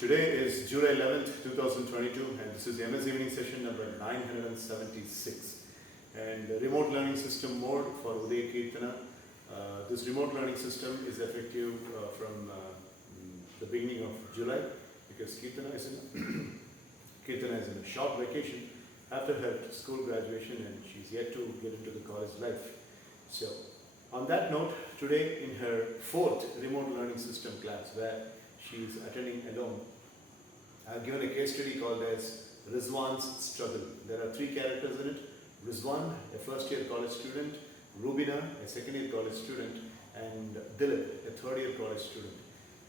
Today is July 11th, 2022, and this is the MS evening session number 976. And remote learning system mode for Uday Kirtana. This remote learning system is effective from the beginning of July because Kirtana is in a short vacation after her school graduation and she's yet to get into the college life. So, on that note, today in her fourth remote learning system class where she is attending alone, I have given a case study called as Rizwan's Struggle. There are three characters in it. Rizwan, a first year college student, Rubina, a second year college student, and Dilip, a third year college student.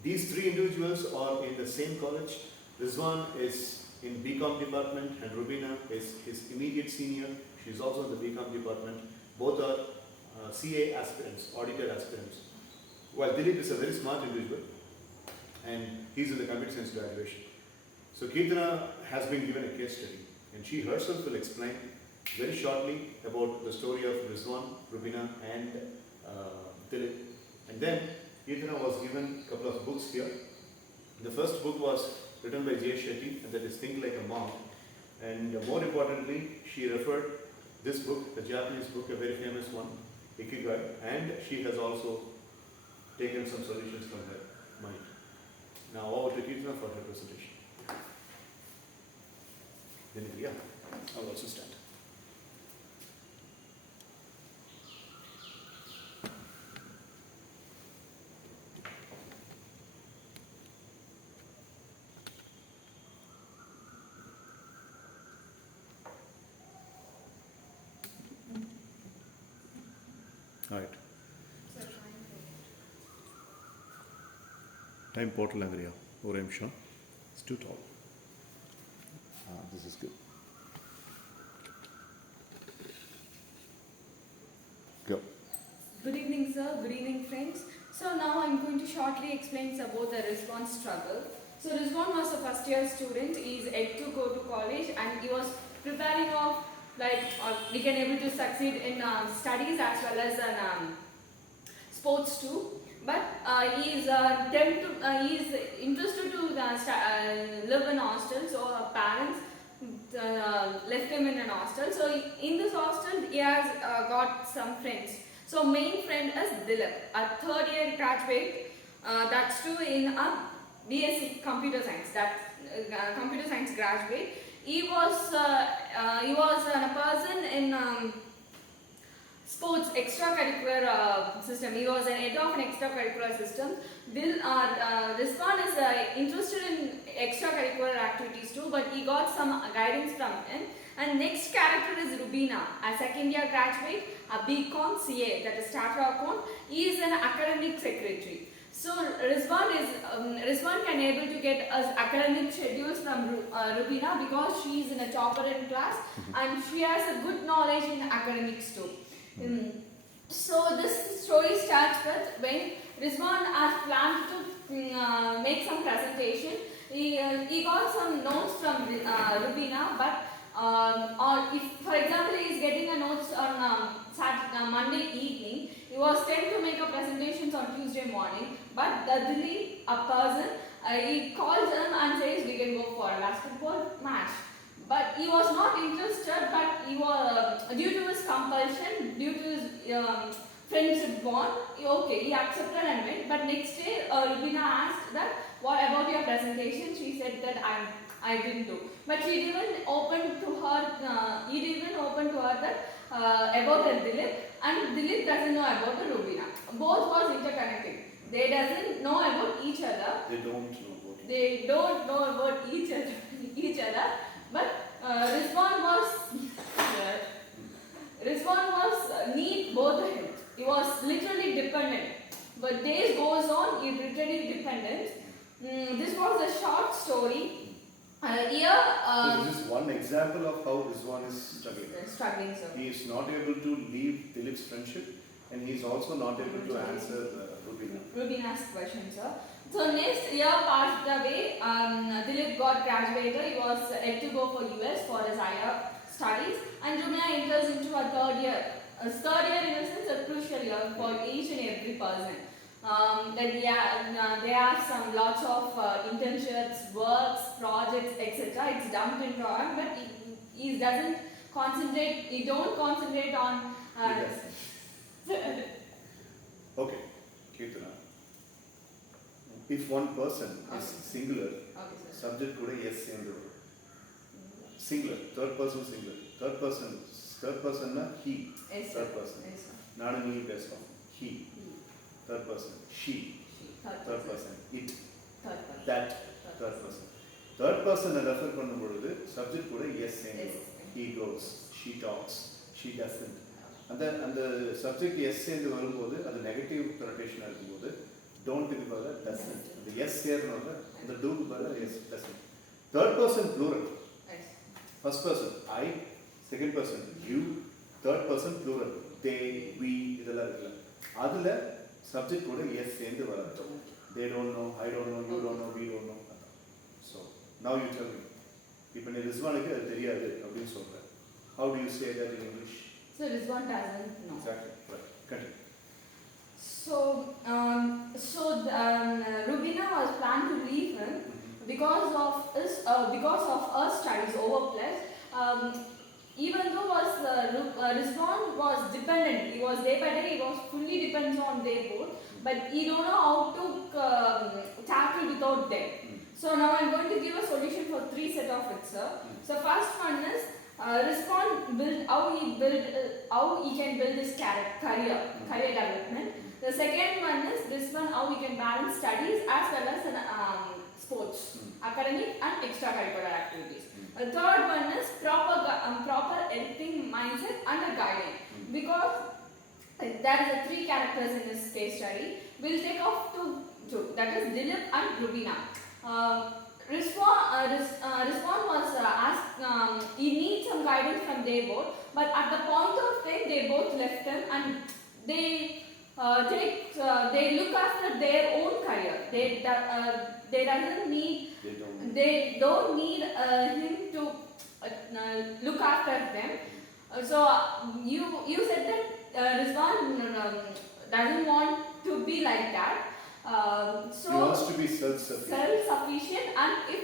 These three individuals are in the same college. Rizwan is in BCom department and Rubina is his immediate senior. She is also in the BCom department. Both are CA aspirants, auditor aspirants. While Dilip is a very smart individual and he's in the computer science graduation. So Kirtana has been given a case study and she herself will explain very shortly about the story of Rizwan, Rubina and Dilip. And then Kirtana was given a couple of books here. The first book was written by J. Shetty, and that is Think Like a Monk. And more importantly, she referred this book, the Japanese book, a very famous one, Ikigai, and she has also taken some solutions from her mind. Now over to Kirtana for her presentation. Then I'll also start. All right. Time portal Andrea. Sure. It's too tall. This is good. Go. Good evening, sir. Good evening, friends. So now I'm going to shortly explain about the Rizwan struggle. So Rizwan was a first year student. He is yet to go to college and he was preparing of we can able to succeed in studies as well as in sports too. But he is interested to live in hostel. So parents left him in an hostel. So in this hostel he has got some friends. So main friend is Dilip, a third year graduate. That's too in a BSc computer science. That computer science graduate. He was a person in sports extracurricular system. He was an head of an extracurricular system. Rizwan is interested in extracurricular activities too, but he got some guidance from him. And next character is Rubina, a second year graduate, a BCom CA, that is Charter Account. He is an academic secretary. So Rizwan can able to get us academic schedules from Rubina because she is in a topper in class and she has a good knowledge in academics too. So this story starts with when Rizwan has planned to make some presentation. He got some notes from Rubina, but or if for example he is getting a notes on Monday evening, he was tend to make a presentations on Tuesday morning, but suddenly a person he calls him and says we can go for a basketball match. But he was not interested, but he was due to his compulsion, due to his friendship bond, he accepted and went. But next day, Rubina asked that, what about your presentation? She said that I didn't do. But he didn't open to her that about the Dilip, and Dilip doesn't know about the Rubina. Both was interconnected. They doesn't know about each other. They don't know about each other. But Rizwan was need both of him. He was literally dependent. But days goes on, he literally dependent. This was a short story. So this is one example of how Rizwan is struggling. Struggling, sir. He is not able to leave Dilip's friendship and he is also not able to answer Rubina's question, sir. So next year passed away, Dilip got graduated. He was yet to go for US for his higher studies, and Rubina enters into a third year. A third year in a sense a crucial year for each and every person. Then they have some lots of internships, works, projects, etc. It's dumped into him, but he doesn't concentrate. He don't concentrate on. Okay, Kirtana. If one person is singular, subject kuda yes endu varum. Singular, third person singular. Third person na he. Yes, third person. Yes, Nanu nee pesuvom. He. Third person. She. Third person. It. That. Third person. Third person refer பண்ணும்போது subject கூட yes endu varum. He goes, she talks, she doesn't. அந்த subject yes endu வரும்போது அது negative connotation இருக்கும்போது don't க்கு பதிலா doesn't. அந்த yes சேர்றனால அந்த do க்கு பதிலா yes doesn't. Third person plural. First person I, second person you, third person plural they, we இதெல்லாம் இருக்குல்ல அதுல subject கூட yes சேர்ந்து வராது. They don't know, I don't know, you don't know, we don't know. So now you tell me. இப்போ நீ ரிஸ்வானுக்கு அது தெரியாது அப்படின்னு சொல்ற. How do you say that in English? So Rizwan doesn't know. Exactly. Right. Continue. Rubina was planned to leave him because of her studies overplus. Even though Rizwan was dependent, he was day by day, he was fully dependent on their both, but he don't know how to tackle without them. So now I'm going to give a solution for 3 set of it, sir. So first one is Rizwan how he can build his career development. The second one is how he can balance studies as well as sports, academic and extracurricular activities. The third one is proper helping mindset and a guiding, because there is 3 characters in this case study. We'll take off two, that is Dilip and Rubina. Rizwan was asked, he needs some guidance from they both, but at the point of time they both left him and they look after their own career. They don't need him to look after them. So you said that Rizwan doesn't want to be like that. He wants to be self-sufficient. And if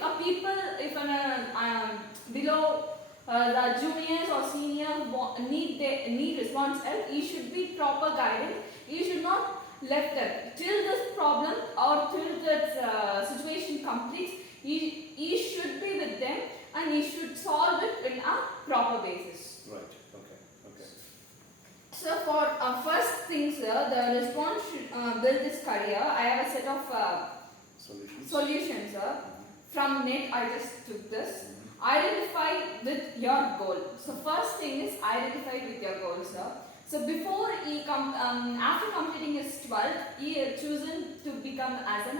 below the juniors or seniors need Rizwan's help, he should be proper guidance. He should not left them till this problem or till this situation completes. He should be with them and he should solve it in a proper basis. Right. Okay. So for first thing, sir, the response should build this career. I have a set of solutions, sir. From net, I just took this. Identify with your goal. So first thing is identify with your goal, sir. So before after completing his 12th, he had chosen to become as a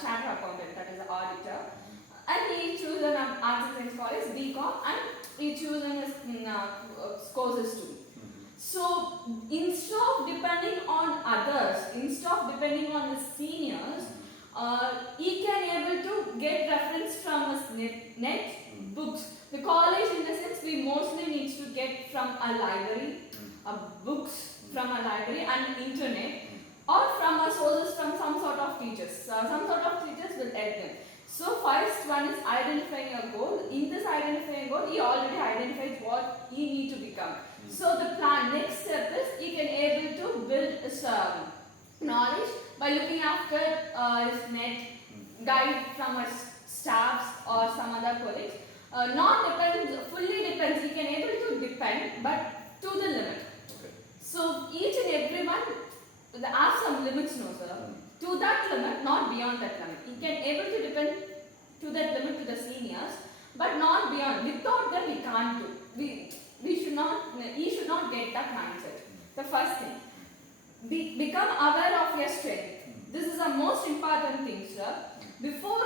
chartered accountant, that is an auditor. And he chosen an arts and science college, BCom, and he chosen his courses too. So instead of depending on others, instead of depending on his seniors, he can able to get reference from his net books. The college, in the sense, we mostly need to get from a library, books from a library and internet, or from a sources from some sort of teachers. Some sort of teachers will help them. So first one is identifying a goal. In this identifying goal, he already identifies what he needs to become. So the next step is he can able to build his knowledge by looking after his net, guide from his staffs or some other colleagues. Not fully depends. He can able to depend, but to the limit. Okay. So each and every one have some limits, no sir. To that limit, not beyond that limit. He can able to depend to that limit to the seniors, but not beyond. Without them, we can't do. He should not get that mindset. The first thing, become aware of your strength. This is the most important thing, sir. Before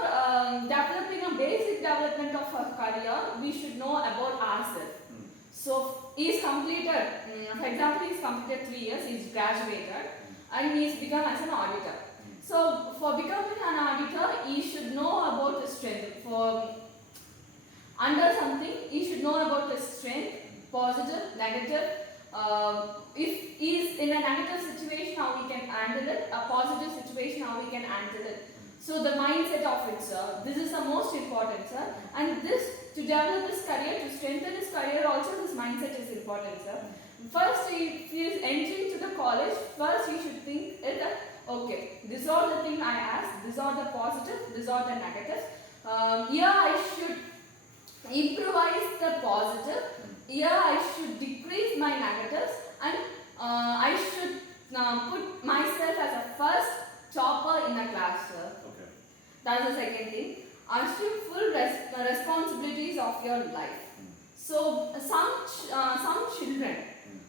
developing a basic development of a career, we should know about ourselves. So he's completed, for example, he's completed 3 years, he's graduated, and he's become as an auditor. So for becoming an auditor, he should know about his strength. For under something, he should know about his strength, positive, negative. If he is in a negative situation how we can handle it, a positive situation, how we can handle it. So the mindset of it, sir, this is the most important, sir. And this, to develop his career, to strengthen his career also, this mindset is important, sir. First, if he is entering to the college, first he should think that, okay, these are the things I asked, these are the positives, these are the negatives. Here I should improvise the positive, here I should decrease my negatives, and I should put myself as a first topper in the class, sir. Okay. That's the second thing. Assume full responsibilities of your life. So some children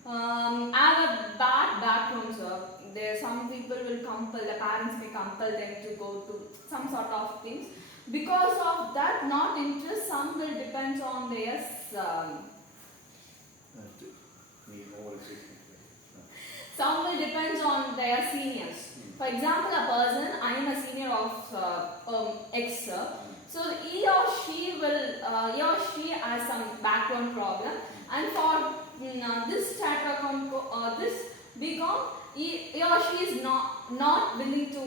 have a bad background, sir. There some people will compel, the parents may compel them to go to some sort of things. Because of that, not interest, some will depend on their some will depend on their seniors. For example, a person, I am a senior of X, sir. So he or she has some background problem, and for this charter account, this BCom, he or she is not willing to.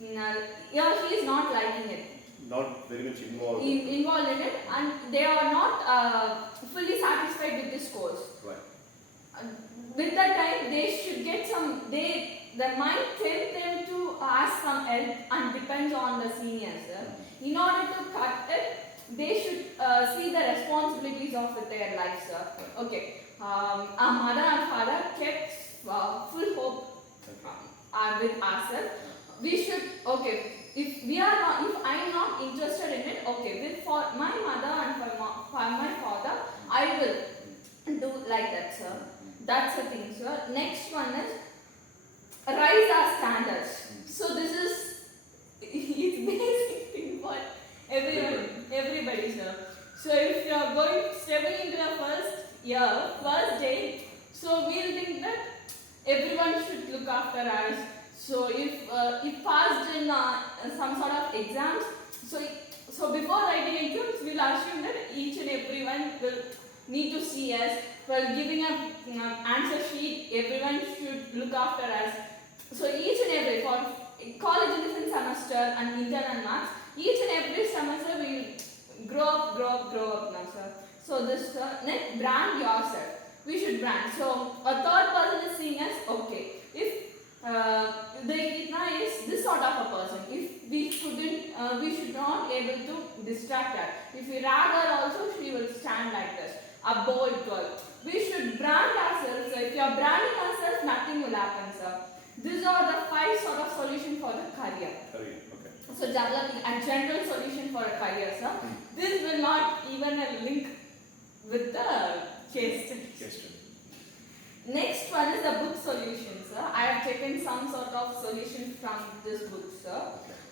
He or she is not liking it. Not very much involved. Involved in it, and they are not fully satisfied with this course. Right. With that time, they should get some. The mind tempt them to ask some help and depends on the seniors. In order to cut it, they should see the responsibilities of their life, sir. Okay. Our mother and father kept full hope with ourselves. We should, okay, if I am not interested in it, okay, for my mother and for my father, I will do like that, sir. That's the thing, sir. Next one is rise our standards. So this is it's basic thing for everybody, sir. So if you are stepping into the first day, so we'll think that everyone should look after us. So if passed in some sort of exams, so before writing exams, we'll assume that each and everyone will need to see us. While giving an answer sheet, everyone should look after us. So each and every, for college in semester and internal marks, each and every semester we will grow up now, sir. So this next, brand yourself. We should brand. So a third person is seeing us, okay. If the Ikitna is this sort of a person. If we should not able to distract her. If we rag her also, she will stand like this. A bold girl. We should brand ourselves. So if you are branding ourselves, nothing will happen, sir. These are the 5 sort of solutions for the career. Career, okay. So developing a general solution for a career, sir. This will not even link with the case study. Next one is the book solution, sir. I have taken some sort of solution from this book, sir.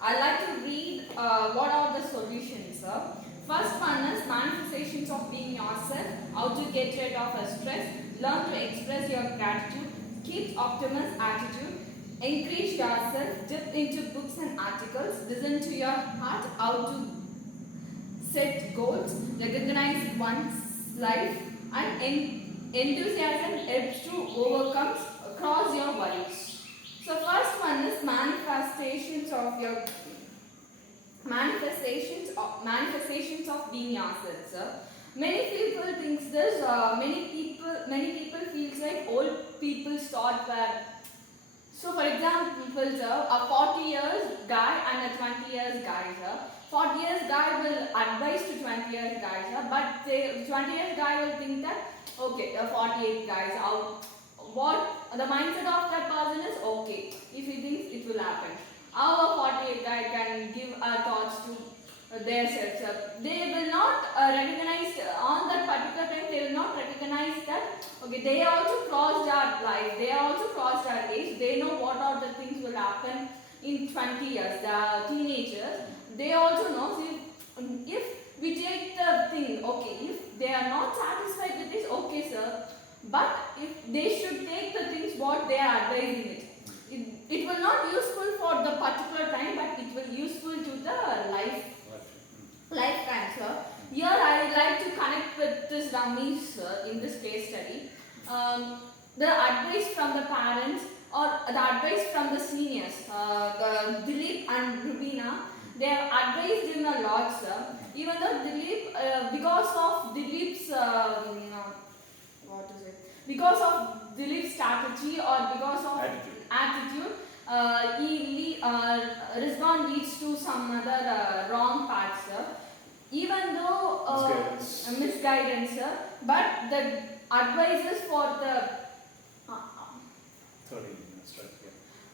I like to read what are the solutions, sir. First one is manifestations of being yourself, how to get rid of stress, learn to express your gratitude, keep optimist attitude, encourage yourself, dip into books and articles, listen to your heart, how to set goals, recognize one's life, and enthusiasm helps to overcome across your worries. So first one is manifestations of being yourself, sir. Many people think this. Many people feels like old people start where. So for example, sir, a 40 years guy and a 20 years guy, sir. 40 years guy will advise to 20 years guy, sir, but the 20 years guy will think that okay, the 48 guys out. What the mindset of that person is okay. If he thinks it will happen. Our 48 guy can give thoughts to their selves. They will not recognize on that particular time. They will not recognize that okay. They also crossed our life. They also crossed our age. They know what are the things will happen in 20 years. The teenagers. They also know. See, if we take the thing, okay. If they are not satisfied with this, okay, sir. But if they should take the things what they are advising it. It will not useful for the particular time, but it will useful to the lifetime, sir. Here I would like to connect with this dummies in this case study. The advice from the parents or the advice from the seniors, Dilip and Rubina, they have advised him a lot, sir. Even though Dilip, because of Dilip's, because of Dilip's strategy or because of attitude, Rizwan leads to some other wrong paths, sir. Even though misguidance, sir, but the advices for the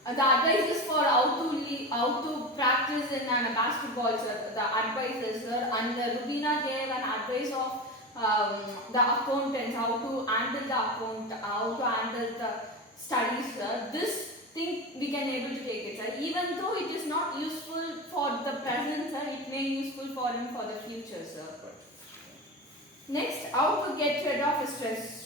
the advices for how to practice in basketball, sir, the advices, sir, and Rubina gave an advice of the accountants, how to handle the account, how to handle the studies, sir. This thing we can able to take it, sir. Even though it is not useful for the present, sir, it may be useful for him for the future, sir. Next, how to get rid of stress.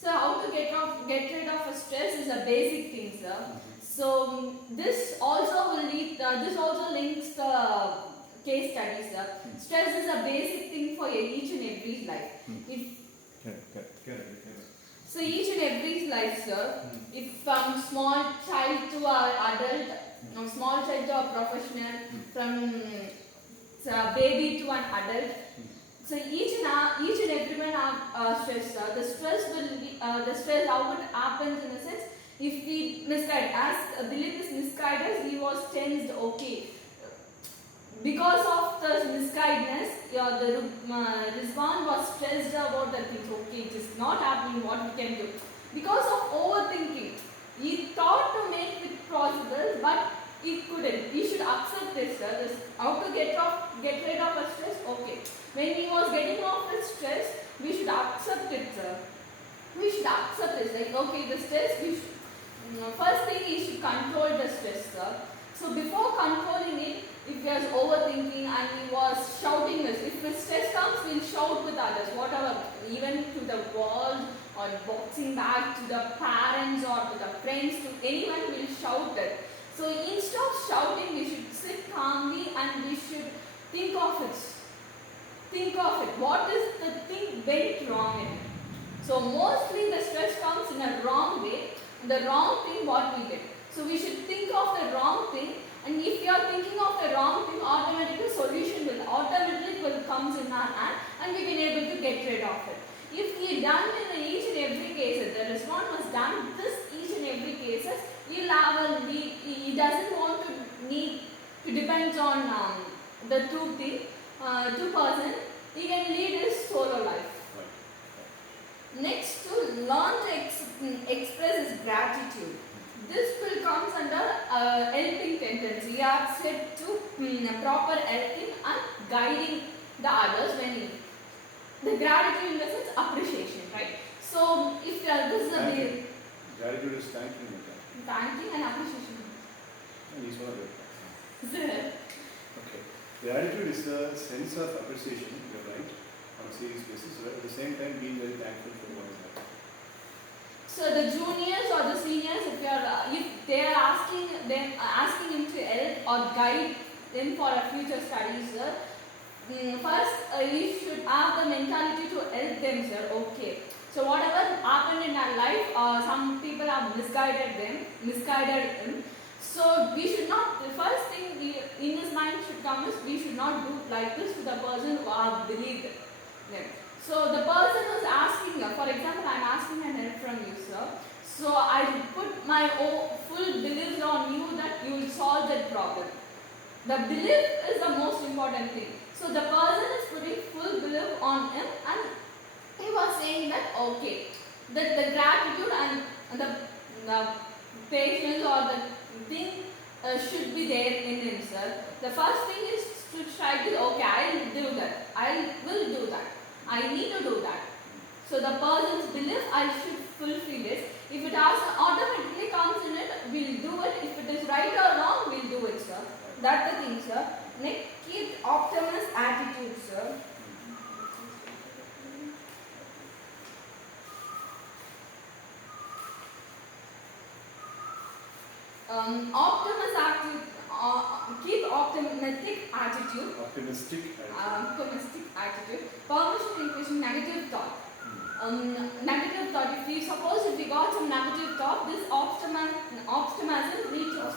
So how to get rid of stress is a basic thing, sir. So this also will lead. This also links the case studies, sir. Stress is a basic thing for each and every life. So each and every life, sir. If from small child to adult, small child to a professional, from baby to an adult. So each and everyone have stress, sir. The stress will be, the stress how it happens in a sense. If we misguide, as Dilip is misguided, he was tensed, okay. Because of the misguidedness, the Rizwan was stressed about the things, okay, it is not happening, what we can do. Because of overthinking, he thought to make it possible, but he couldn't. He should accept this, sir. This, how to get rid of a stress, okay. When he was getting off the stress, we should accept it, sir. We should accept this, like, okay, the stress, we should, first thing, he should control the stress, sir. So before controlling it, if he was overthinking and he was shouting this, if the stress comes, we'll shout with others, whatever, even to the walls or boxing back to the parents or to the friends, to anyone, we'll shout it. So instead of shouting, we should sit calmly and we should think of it. Think of it. What is the thing went wrong in it? So mostly the stress comes in a wrong way. The wrong thing what we get. So we should think of the wrong thing, and if you are thinking of the wrong thing, automatically solution will comes in our hand and we can able to get rid of it. If he done in each and every case, the Rizwan was done this each and every cases, he'll have a lead, he doesn't want to need to depend on the two person, he can lead his solo life. Next, to learn to express his gratitude. This will comes under helping tendency. We are said to proper helping and guiding the others when he. The gratitude in the sense appreciation, right? So if this is a gratitude is thanking. Thanking and appreciation. These one of it. Okay. Gratitude is a sense of appreciation. You're right. On a serious basis, right? At the same time, being very thankful for what is happening. So the juniors or the seniors, if they are asking him to help or guide them for a future studies, sir, first we should have the mentality to help them, sir. Okay. So whatever happened in our life, some people have misguided him. So we should not. The first thing in his mind should come is we should not do like this to the person who have believed them. So the person was asking, for example, I am asking an help from you, sir. So I put my full belief on you that you will solve that problem. The belief is the most important thing. So the person is putting full belief on him, and he was saying that okay, that the gratitude and the patience or the thing should be there in him, sir. The first thing is to try to okay, I will do that. I will do that. I need to do that. So the person's belief, I should fulfill it. If it automatically comes in it, we'll do it. If it is right or wrong, we'll do it, sir. That's the thing, sir. Next, keep optimist attitude, sir. Keep optimistic attitude. Optimistic attitude. Optimistic attitude. Permission increasing negative thought. Negative thought. If we got some negative thought, this optimism leads to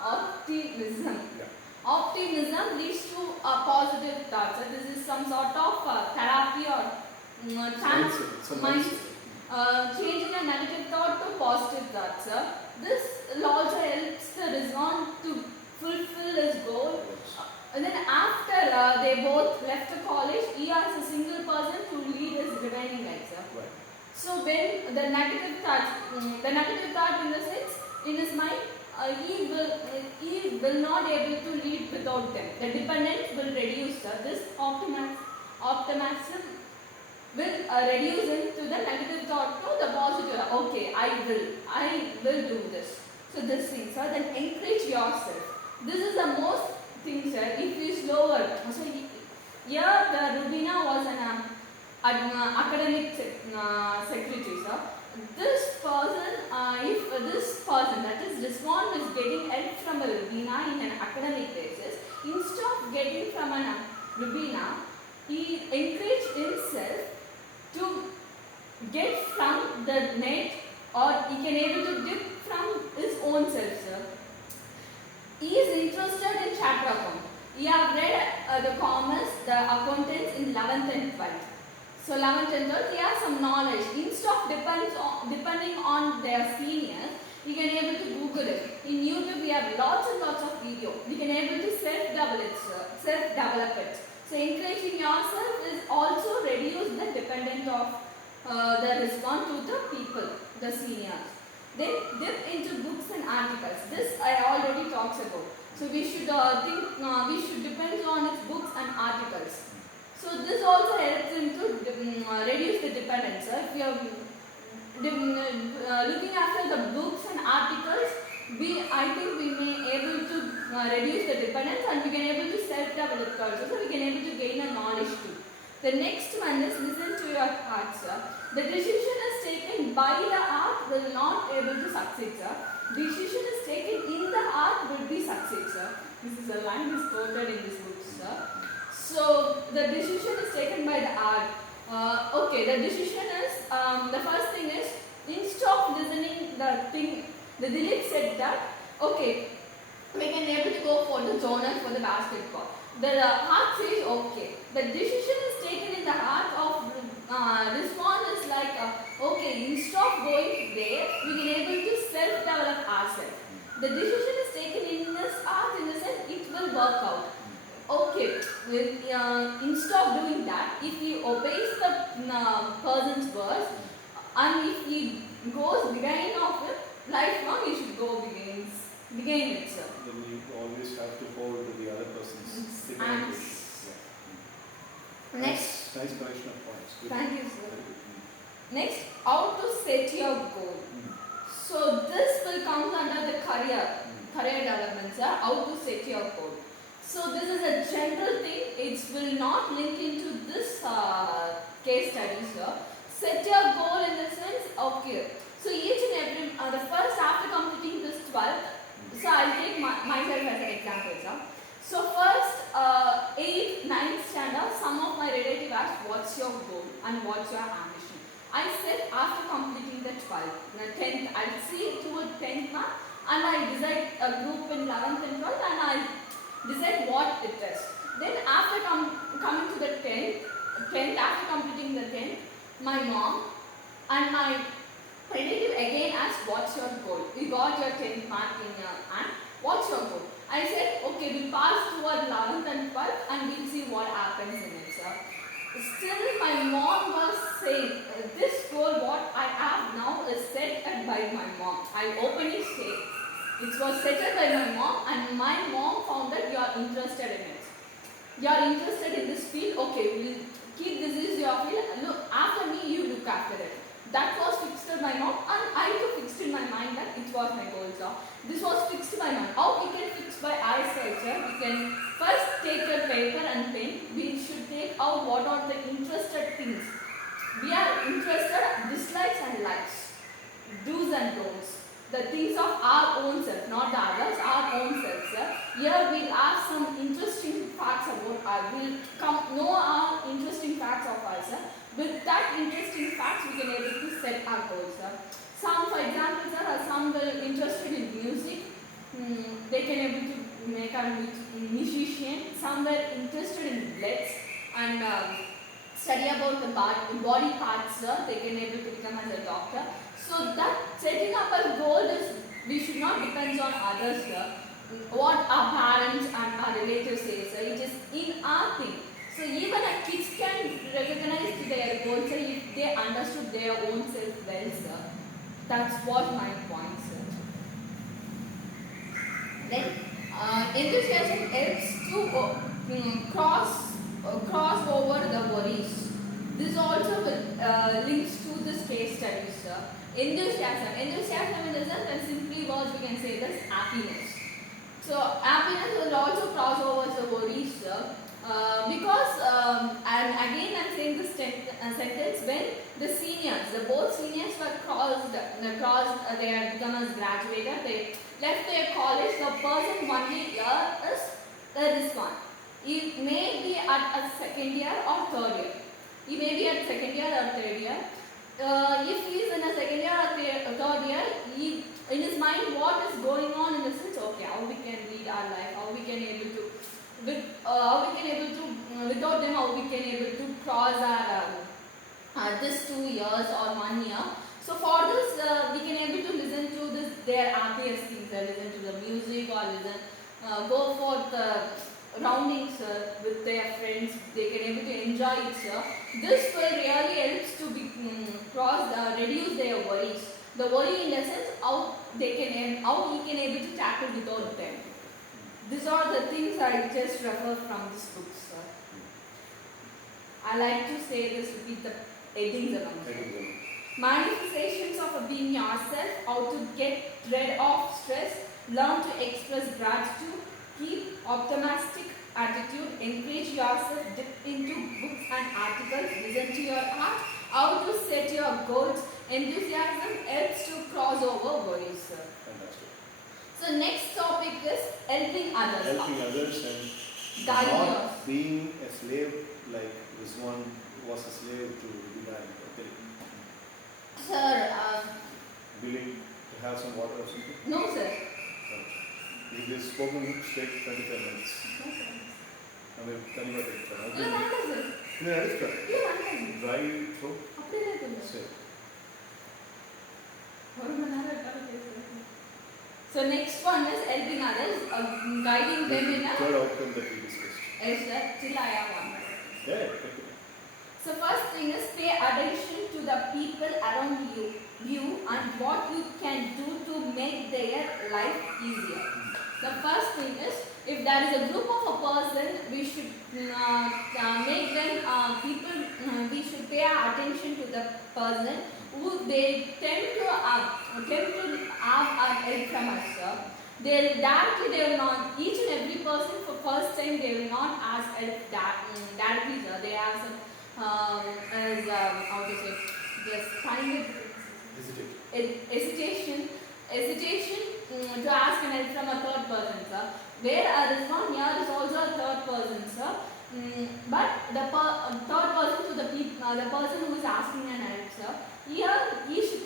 optimism. Yeah. Optimism leads to a positive thought. So this is some sort of therapy or changing a negative thought to positive thought, sir. This also helps the Rizwan to fulfill his goal. And then after they both left the college, he as a single person to lead his remaining life, sir. Right. So when the negative thought in the sense, in his mind, he will not able to lead without them. The dependence will reduce, sir. This optimism will reduce him to the negative thought to the positive. Okay, I will do this. So this thing, sir. Then encourage yourself. This is the most thing, sir. If you slower, so here the Rubina was an academic secretary, sir. This person, if this person, that is Rizwan, is getting help from a Rubina in an academic basis, instead of getting from an Rubina, he encouraged himself to get from the net, or he can able to dip from his own self, sir. He is interested in chapter account. He have read the commerce, the accountants in 11th and 12th. So 11th and 12th, he has some knowledge. Instead of depending on their seniors, we can able to Google it. In YouTube, we have lots and lots of video. We can able to self-develop it. So encouraging yourself is also reduce the dependent of the response to the people, the seniors. Then dip into books and articles. This I already talked about. So we should we should depend on its books and articles. So this also helps him to reduce the dependence. If we are looking after the books and articles, I think we may able to reduce the dependence, and we can able to self-develop also. So we can able to gain a knowledge too. The next one is listen to your heart, sir. The decision is taken by the heart will not able to succeed, sir. Decision is taken in the heart will be succeed, sir. This is a line is quoted in this book, sir. So the decision is taken by the heart. Okay, the decision is the first thing is instead of listening the Dilip said that okay, we can able to go for the zonal for the basketball. The heart says okay. The decision is taken in the heart of response is like okay, instead of going there, we can able to self-develop ourselves. The decision is taken in this heart in the sense it will work out. Okay, instead of doing that, if he obeys the person's words and if he goes behind of it, lifelong he should go begin it, sir. Then you always have to hold to the other person's And next, nice collection of points. Good. thank you, sir. Next, how to set your goal. So this will come under the career development, sir. How to set your goal. So this is a general thing. It will not link into this case study, sir. Set your goal in the sense, okay. So each and every, the first after completing this 12th, so I'll take myself as an example, sir. So first, 8th, 9th standard, some of my relatives asked, what's your goal and what's your ambition? I said after completing the 12th, the 10th, I'll see toward 10th mark, and I decide a group in 11th and 12th, and I decide what it is. Then after coming to the 10th, after completing the 10th, my mom and my relative again asked, what's your goal? You got your 10th mark in your hand, what's your goal? I said, okay, we'll pass toward 11th and 12th and we'll see what happens in it, sir. Still, my mom was saying, this goal, what I have now is set by my mom. I openly say, it was set by my mom, and my mom found that you are interested in it. You are interested in this field, okay, we'll keep this is your field. Look, after me, you look after it. That was fixed in my mom, and I too fixed in my mind that it was my goal, sir. This was fixed by mind. How we can fix by ourselves, sir? We can first take a paper and pen. We should take out what are the interested things. We are interested, dislikes and likes, do's and don'ts. The things of our own self, not the others, our own self, sir. Here we'll ask some interesting facts about we'll know can able to set our goals, sir. Some, for example, sir, some will interested in music. They can able to make a musician. Some were interested in bloods and study about the body parts, sir. They can able to become as a doctor. So that setting up a goal is, we should not depend on others, sir. What our parents and our relatives say, sir. It is in our thing. So even a kids can recognize their goals, sir, if they understood their own self well, sir. That's what my point, sir. Then enthusiasm helps to cross over the worries. This also links to this case study, sir. Enthusiasm in the sense, and simply words we can say this happiness. So happiness will also cross over the worries, sir. Because and again I'm saying this sentence, when the seniors, the both seniors were they had become as graduated, they left their college. The person only year is Rizwan. He may be at a second year or third year. He may be at second year or third year. If he is in a second year or third year, in his mind what is going on in the sense, okay, how we can lead our life, how we can able to without them, how we can able to cross our this 2 years or 1 year. So for this, we can able to listen to this their happiest things. Listen to the music or listen, go for the roundings with their friends. They can able to enjoy it, sir. This will really helps to be reduce their worries. The worry in the sense how he can able to tackle without them. These are the things I just refer from this book, sir. I like to say this with the headings around it. Manifestations of being yourself, how to get rid of stress, learn to express gratitude, keep optimistic attitude, encourage yourself, dip into books and articles, listen to your heart, how to set your goals, enthusiasm helps to cross over worries, sir. Fantastic. So next topic is helping others. Helping others and Guide not yours. being a slave like Rizwan was a slave to Bilal. Okay. Sir, Willing to have some water or something? no, sir. It is spoken straight 25 minutes. I will convert it. ಇಲ್ಲ ಮಾಡ್ತಾರೆ sir. No, that is correct. ಇಲ್ಲ ಮಾಡ್ತಾರೆ. Dry throat. அப்படியே ಇರ್ತದೆ. Say. ஒரு மணி நேரம் இருக்காது. So next one is helping others, guiding them in a. Third outcome that we discussed. Yes, sir. Till I have one. Yeah, okay. So first thing is pay attention to the people around you and what you can do to make their life easier. The first thing is, if there is a group of a person, we should make them we should pay attention to the person who they tend to have help from us. They will not, each and every person for first time they will not ask help directly, sir. They have some how to say, just kind of hesitation to ask an help from a third person, sir. Where Rizwan here is also a third person, sir. But the third person to the person who is asking an help, sir. Here he should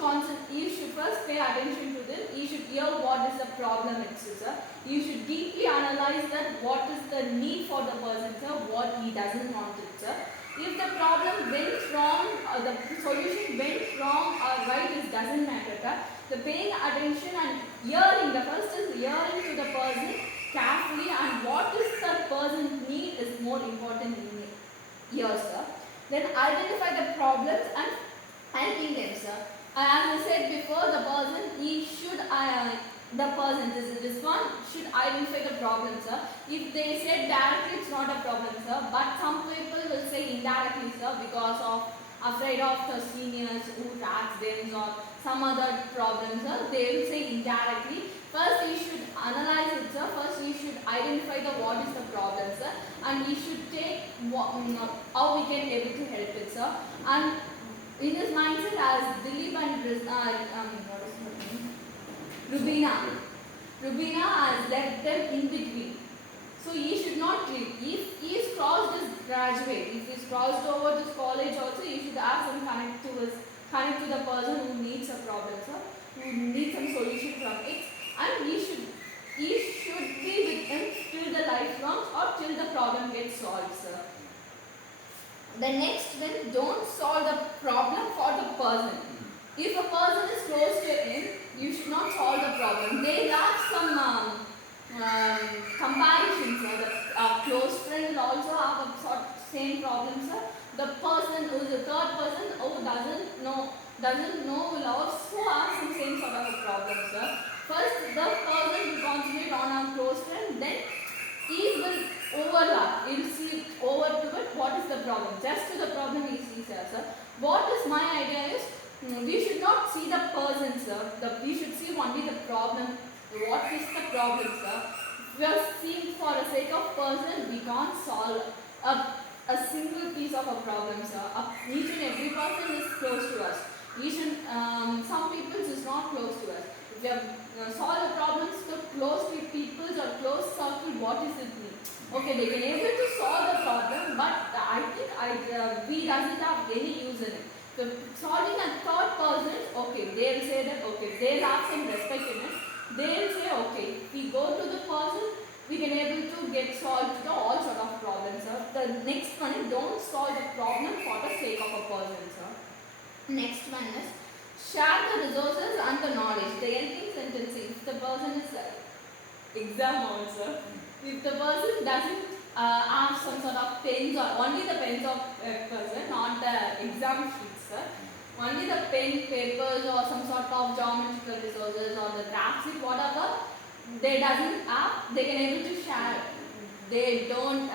first pay attention to this. He should hear what is the problem, sir. You should deeply analyze that what is the need for the person, sir. What he doesn't want it, sir. If the problem went wrong, the solution went wrong or right, it doesn't matter, sir. The paying attention and hearing, the first is hearing to the person carefully and what is the person's need is more important in here, sir. Then identify the problems and helping them, sir. As I said before, the person this one should identify the problem, sir. If they said directly, it's not a problem, sir. But some people will say indirectly, sir, because of afraid of the seniors who tax them or some other problems, sir. They will say indirectly. First, we should analyze it, sir. First, we should identify what is the problem, sir, and we should take how we can able to help it, sir. And in his mindset, as Dilip and Rubina has left them in between. So he should not leave. If he is crossed his graduate, if he is crossed over this college also, he should have some connect to his connect to the person who needs a problem, sir, who needs some solution from it, and he should be with him till the lifelong or till the problem gets solved, sir. The next one, don't solve the problem for the person. If a person is close to him, you should not solve the problem. They have some comparisons, sir. The close friend will also have a same problem, sir. The person who is the third person who doesn't know will also have some same sort of a problem, sir. First, the person will concentrate on our close friend, then he will overlap. He will see over to it what is the problem. Just to the problem he sees, sir. What is my idea is, we should not see the person, sir. We should see only the problem. What is the problem, sir? If we are seeing for the sake of person, we can't solve a single piece of a problem, sir. Each and every person is close to us. Some people is not close to us. If we have solve the problems to close people or close circle, what is it mean? Okay, they can able to solve the problem, but I think we doesn't have any use in it. So solving a third person, okay, they will say that, okay, they have some respect in it. They will say, okay, we go to the person, we can able to get solved to all sort of problems, sir. The next one is, don't solve the problem for the sake of a person, sir. Next one is, share the resources and the knowledge. The helping sentence, if the person is exam also, if the person doesn't have some sort of pens or only the pens of person, not the exam sheets, sir. Only the pen, papers or some sort of geometrical resources or the graph sheet, whatever they doesn't have, they can able to share. They don't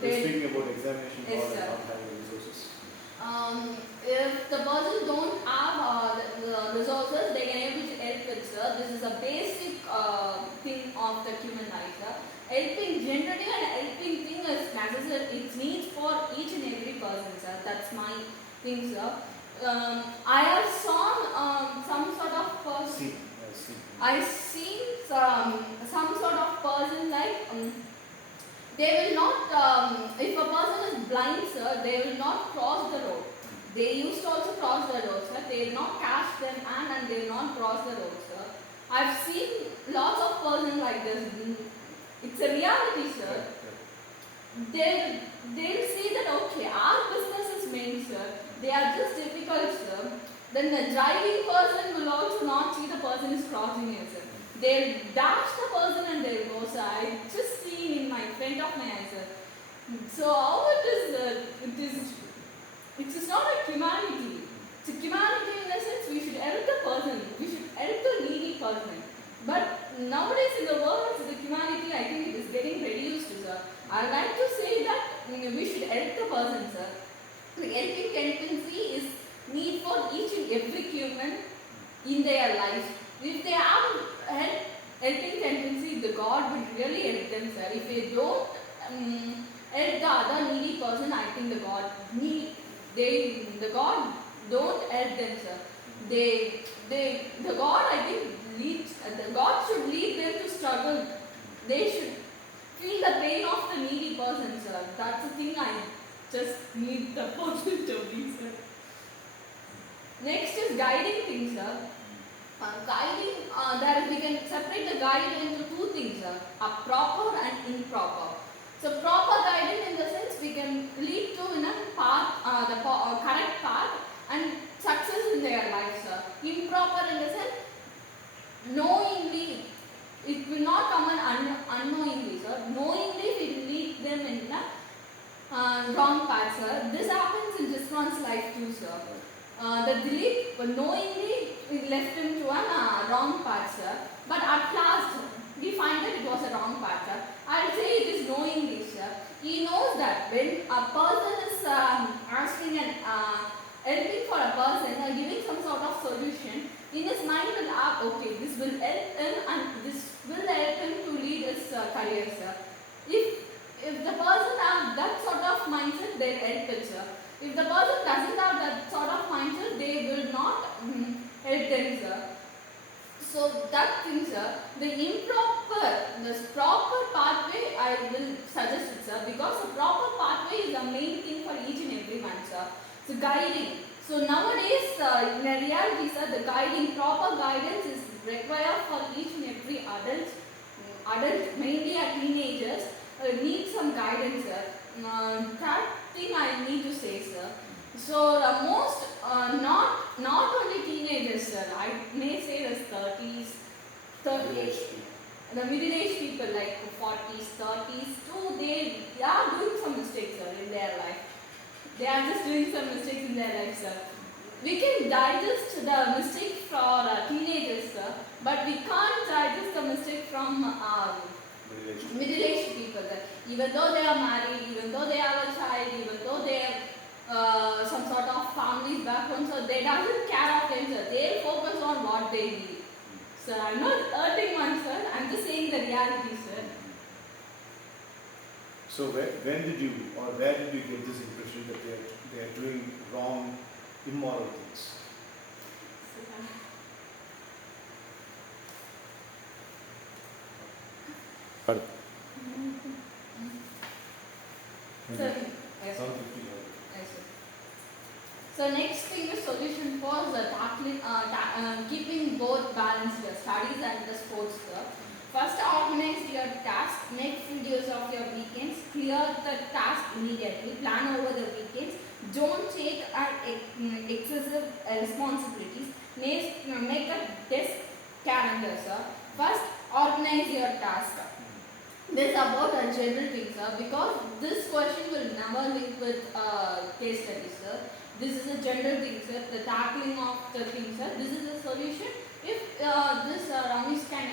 speaking about examination yes, hall and sir. not having resources. If the person don't have the resources, they can able to help it, sir. This is a basic thing of the human life, sir. Helping generally and helping thing is necessary. It needs for each and every person, sir. That's my thing, sir. I have seen some sort of person. I seen some sort of person like. They will not, if a person is blind, sir, they will not cross the road. They used to also cross the road, sir. They will not catch them and they will not cross the road, sir. I've seen lots of persons like this. It's a reality, sir. They'll see that, okay, our business is main, sir. They are just difficult, sir. Then the driving person will also not see the person is crossing it, sir. They'll dash the person and they'll go, sir. I just seen in my front of my eyes, sir. So how it is not a humanity. It's a humanity in the sense we should help the person. We should help the needy person. But nowadays in the world, the humanity, I think it is getting reduced, sir. I like to say that we should help the person, sir. The helping tendency is need for each and every human in their life. If they have helping tendency, the God will really help them, sir. If they don't help the other needy person, I think the God don't help them, sir. The God, I think, the God should lead them to struggle. They should feel the pain of the needy person, sir. That's the thing I just need the person to be, sir. Next is guiding things, sir. Guiding, we can separate the guide into two things, sir. A proper and improper. So proper guidance in the sense we can lead to in a path, the correct path and success in their life, sir. Improper in the sense knowingly, it will not come unknowingly, sir. Knowingly we will lead them in a wrong path, sir. This happens in Rizwan's life too, sir. The Dilip knowingly we left him to a wrong path, sir. But at last we find that it was a wrong path, sir. I'll say it is knowingly, sir. He knows that when a person is asking and helping for a person or giving some sort of solution, in his mind will have, okay, this will help him and this will help him to lead his career, sir. If the person has that sort of mindset, they'll help it, sir. If the person doesn't have that sort of mindset, they will not help them, sir. So that thing, sir, the proper pathway I will suggest it, sir, because the proper pathway is the main thing for each and every one, sir. So guiding. So nowadays, in the reality, sir, the proper guidance is required for each and every adult, mainly our teenagers, need some guidance, sir. That thing I need to say, sir. So most, not only teenagers, sir, I may say the 30s, the middle-aged people like 40s, 30s too, they are doing some mistakes, sir, in their life. They are just doing some mistakes in their life, sir. We can digest the mistake for teenagers, sir, but we can't digest the mistake from middle-aged people. Sir. Even though they are married, even though they have a child, even though they have some sort of family background, so they doesn't care of them, sir. They focus on what they need. Sir, I'm not hurting one, sir. I'm just saying the reality, sir. So where did you get this impression that they are doing wrong, immoral things? Pardon. Sir, yes. So next thing is solution for the tackling, keeping both balanced studies and the sports. First, organize your task, make full use of your weekends, clear the task immediately, plan over the weekends, don't take excessive responsibilities, make a desk calendar, sir. First, organize your task. This is about a general thing, sir, because this question will never link with case studies, sir. This is a general thing, sir, the tackling of the thing, sir. This is a solution. If this Ramesh can,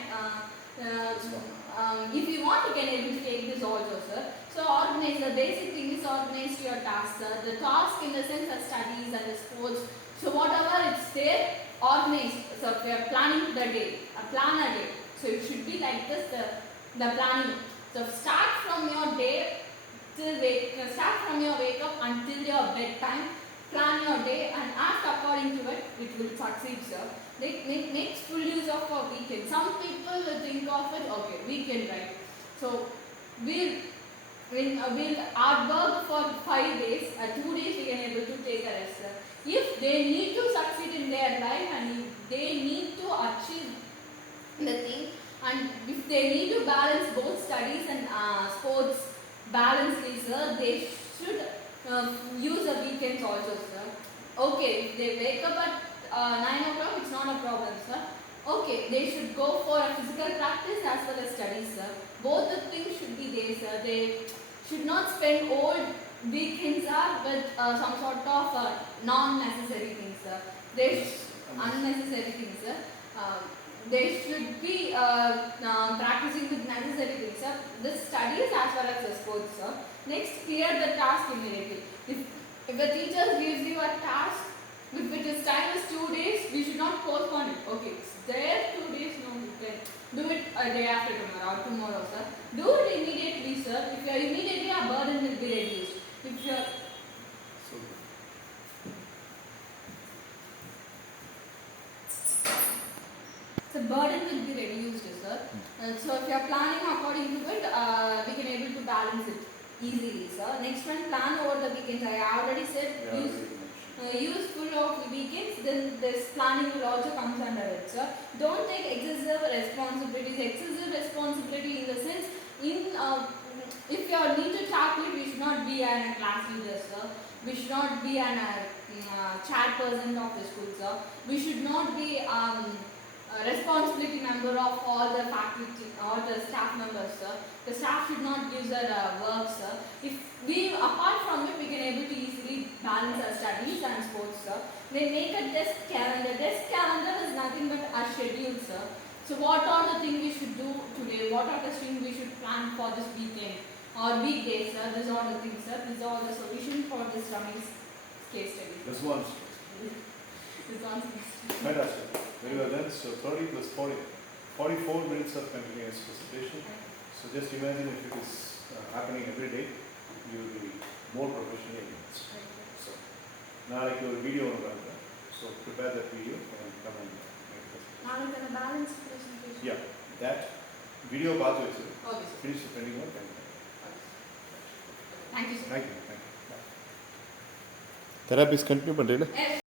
if you want, you can able to take this also, sir. So organize, the basic thing is organize your task, sir. The task in the sense of studies and the sports. So whatever it's there, organize. So if you are planning the day, plan a day. So it should be like this, the planning. So start from your day start from your wake up until your bedtime. Plan your day and act according to it. It will succeed, sir. Make full use of a weekend. Some people will think of it, okay, weekend, right? So we'll hard work for 5 days. 2 days we can able to take a rest, sir. If they need to succeed in their life and if they need to achieve the thing, and if they need to balance both studies and sports balancely, sir, they should use the weekends also, sir. Okay, if they wake up at 9 o'clock, it's not a problem, sir. Okay, they should go for a physical practice as well as studies, sir. Both the things should be there, sir. They should not spend all weekends with some sort of non-necessary things, sir. Unnecessary things, sir. They should be practicing with necessary things, sir. The studies as well as the sports, sir. Next, clear the task immediately. If the teacher gives you a task, if it is time is 2 days, we should not postpone it. Okay, it's there 2 days, no, you can do it a day after tomorrow or tomorrow, sir. Do it immediately, sir. If you are immediately, a burden will be reduced. If you are so burden will be reduced, sir. So if you are planning according to it, we can able to balance it easily, sir. Next one, plan over the weekends. I already said use full of weekends. Then this planning will also come under it, sir. Don't take excessive responsibilities. Excessive responsibility in the sense, if you need to tackle it, we should not be a class leader, sir. We should not be a chairperson of the school, sir. We should not be responsibility member of all the faculty or the staff members, sir. The staff should not use their work, sir. If we, apart from it, we can able to easily balance our studies and sports, sir. They make a desk calendar. Desk calendar is nothing but a schedule, sir. So what are the things we should do today? What are the things we should plan for this weekend or weekdays, sir? These are the things, sir. These are the solutions for this Ramesh's case study. Rizwan. Rizwan's case study. Fantastic. Very well done. So 30 plus 40. 44 minutes of continuous presentation. So just imagine if it is happening every day, you will be more professionally advanced. So now like your video on that. So prepare that video and come and make a presentation. balance presentation. Yeah, that video pathway, sir. Okay, sir. Finish the pending work and Thank you, sir. thank you. Thank you. Bye. Therapy is continue பண்ணுறீங்களா? Yes.